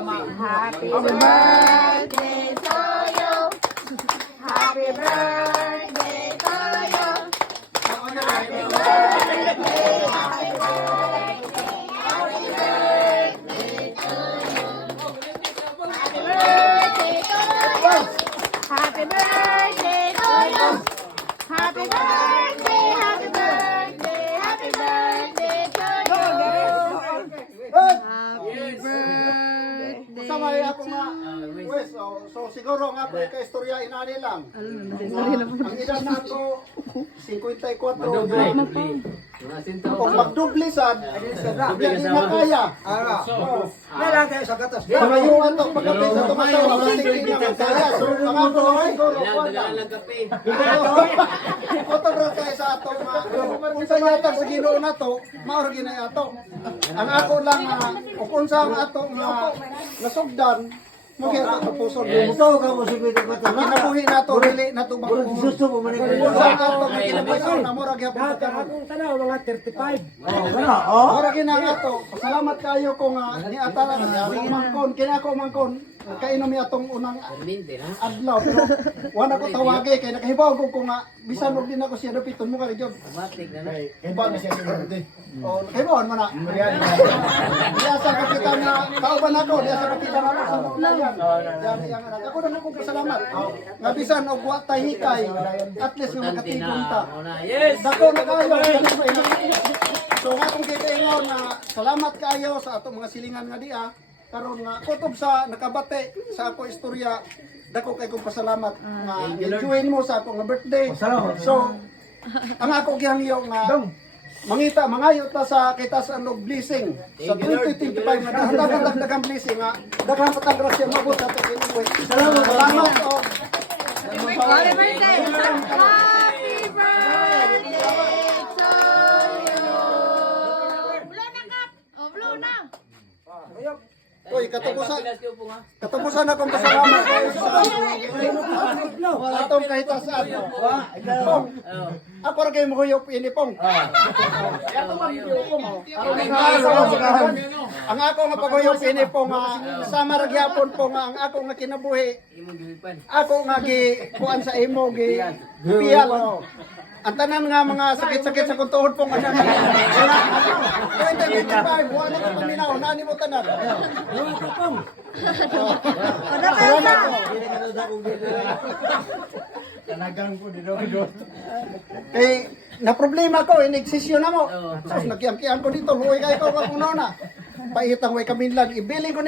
Happy birthday to you. Happy birthday to you. Happy birthday, happy birthday, happy birthday to you. Happy birthday to you. Happy birthday to you. Happy birthday, happy birthday, happy birthday to you. Happy birthday. Sama ako nga. Wes, so siguro nga pre ka istorya inani lang. Ang edad na ako 54. Kung magdublisan, hindi na kaya. Meron kayo sa gatas. Pangayuan to, pagkapit sa tumasaw, hindi na kaya. So, ang ako lang siguro, photograph tayo sa ato, kung sa yata sa ginoo na to, mauragi na ato. Ang ako lang, kung sa ang ato, nasugdan, Mugya ka puso. Ito ka mo siguro ka ta. Kinabuhi na to, dili na to Kung gusto mo man kung sa ato, kinabuhi na mura gyapon Dati ka. akong tanaw mga 35. Oh, kana. Oh. Mura gina ato. Salamat kayo kung ni atala na mangkon, kina ako mangkon. Kainom mi atong unang adlaw pero wala ko tawagi kay nakahibaw ko kung bisan mo din ako siya dapiton mo ka jud. Matik na na. Iba na siya siguro din. Oh, kahibaw man na. Diya sa kapitan na kauban ako, diya sa kapitan ako sa yan. Yang ako na ko pasalamat. Nga bisan og wa tay hikay, at least nga makatigong ta. Yes. Dako na kayo. So nga kung kikaingon na salamat kayo sa atong mga silingan nga diha karon nga kutob sa nakabate sa ako istorya dako kay kong pasalamat nga enjoyin mo sa ako nga birthday. So ang ako gihangyo nga mangita mangayo ta sa kita sa ano blessing sa 2025 nga daghang blessing nga daghang patang grasya mabot sa ato kini. Salamat oh. Happy birthday! Happy birthday to you! Blow na kap! Oh, blow na! Oy, katapusan akong pasalamat kayo sa atong kahitasan. Pong, ako rin kayo mahuyop ini pong. Ang ako nga paghuyop ini pong sama ragyapon pong ang ako nga kinabuhi. Ako nga kuan sa imo piyal. Ang tanan nga mga sakit-sakit sa kuntuhod pong ano. 2025, wala ka paminaw, nani mo tanan. Talagang po dito. Eh, na problema ko, inegsisyon na mo. Sus, nakiang-kiang ko dito, luwi kayo ko kung na. Paihitang way kaminlan, ibiling ko